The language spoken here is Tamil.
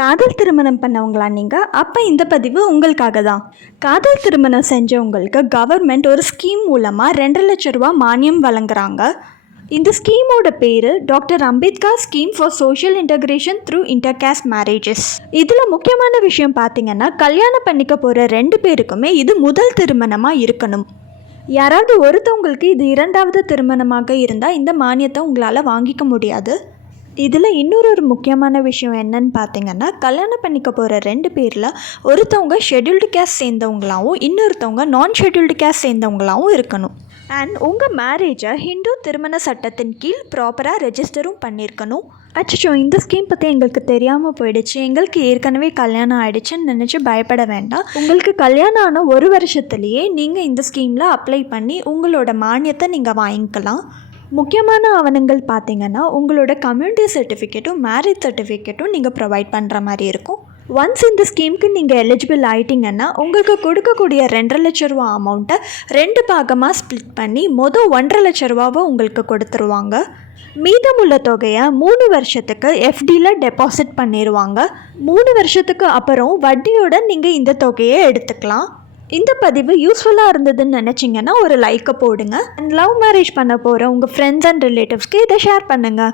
காதல் திருமணம் பண்ணவங்களா நீங்கள் அப்போ இந்த பதிவு உங்களுக்காக தான் காதல் திருமணம் செஞ்சவங்களுக்கு கவர்மெண்ட் ஒரு ஸ்கீம் மூலமாக ரெண்டு லட்ச ரூபா மானியம் வழங்குறாங்க. இந்த ஸ்கீமோட பேர் doctor Ambedkar scheme for social integration through intercaste marriages இதில் முக்கியமான விஷயம் பார்த்தீங்கன்னா கல்யாணம் பண்ணிக்க போகிற ரெண்டு பேருக்குமே இது முதல் திருமணமாக இருக்கணும். யாராவது ஒருத்தவங்களுக்கு இது இரண்டாவது திருமணமாக இருந்தால் இந்த மானியத்தை உங்களால் வாங்கிக்க முடியாது. இதில் இன்னொரு ஒரு முக்கியமான விஷயம் என்னன்னு பார்த்தீங்கன்னா கல்யாணம் பண்ணிக்க போகிற ரெண்டு பேரில் ஒருத்தவங்க ஷெட்யூல்டு கேஸ்ட் சேர்ந்தவங்களாவும் இன்னொருத்தவங்க நான் ஷெட்யூல்டு கேஸ்ட் சேர்ந்தவங்களாவும் இருக்கணும். அண்ட் உங்கள் மேரேஜை ஹிந்து திருமண சட்டத்தின் கீழ் ப்ராப்பராக ரெஜிஸ்டரும் பண்ணியிருக்கணும். அச்சோ இந்த ஸ்கீம் பற்றி எங்களுக்கு தெரியாமல் போயிடுச்சு. எங்களுக்கு ஏற்கனவே கல்யாணம் ஆகிடுச்சுன்னு நினச்சி பயப்பட வேண்டாம். உங்களுக்கு கல்யாணம் ஆன ஒரு வருஷத்துலேயே நீங்கள் இந்த ஸ்கீமில் அப்ளை பண்ணி உங்களோட மானியத்தை நீங்கள் வாங்கிக்கலாம். முக்கியமான ஆவணங்கள் பார்த்தீங்கன்னா உங்களோட கம்யூனிட்டி சர்டிஃபிகேட்டும் மேரேஜ் சர்டிஃபிகேட்டும் நீங்கள் ப்ரொவைட் பண்ணுற மாதிரி இருக்கும். ஒன்ஸ் இந்த ஸ்கீமுக்கு நீங்கள் எலிஜிபிள் ஆகிட்டிங்கன்னா உங்களுக்கு கொடுக்கக்கூடிய ரெண்டரை லட்ச ரூபா அமௌண்ட்டை ரெண்டு பாகமாக ஸ்ப்ளிட் பண்ணி மொதல் ஒன்றரை லட்ச ரூபாவை உங்களுக்கு கொடுத்துருவாங்க. மீதமுள்ள தொகையை மூணு வருஷத்துக்கு எஃப்டியில் டெபாசிட் பண்ணிடுவாங்க மூணு வருஷத்துக்கு அப்புறம் வட்டியோட நீங்கள் இந்த தொகையை எடுத்துக்கலாம். இந்த பதிவு யூஸ்ஃபுல்லாக இருந்ததுன்னு நினச்சிங்கன்னா ஒரு லைக்கை போடுங்க. அண்ட் லவ் மேரேஜ் பண்ண போகிற உங்கள் ஃப்ரெண்ட்ஸ் அண்ட் ரிலேட்டிவ்ஸ்க்கு இதை ஷேர் பண்ணுங்கள்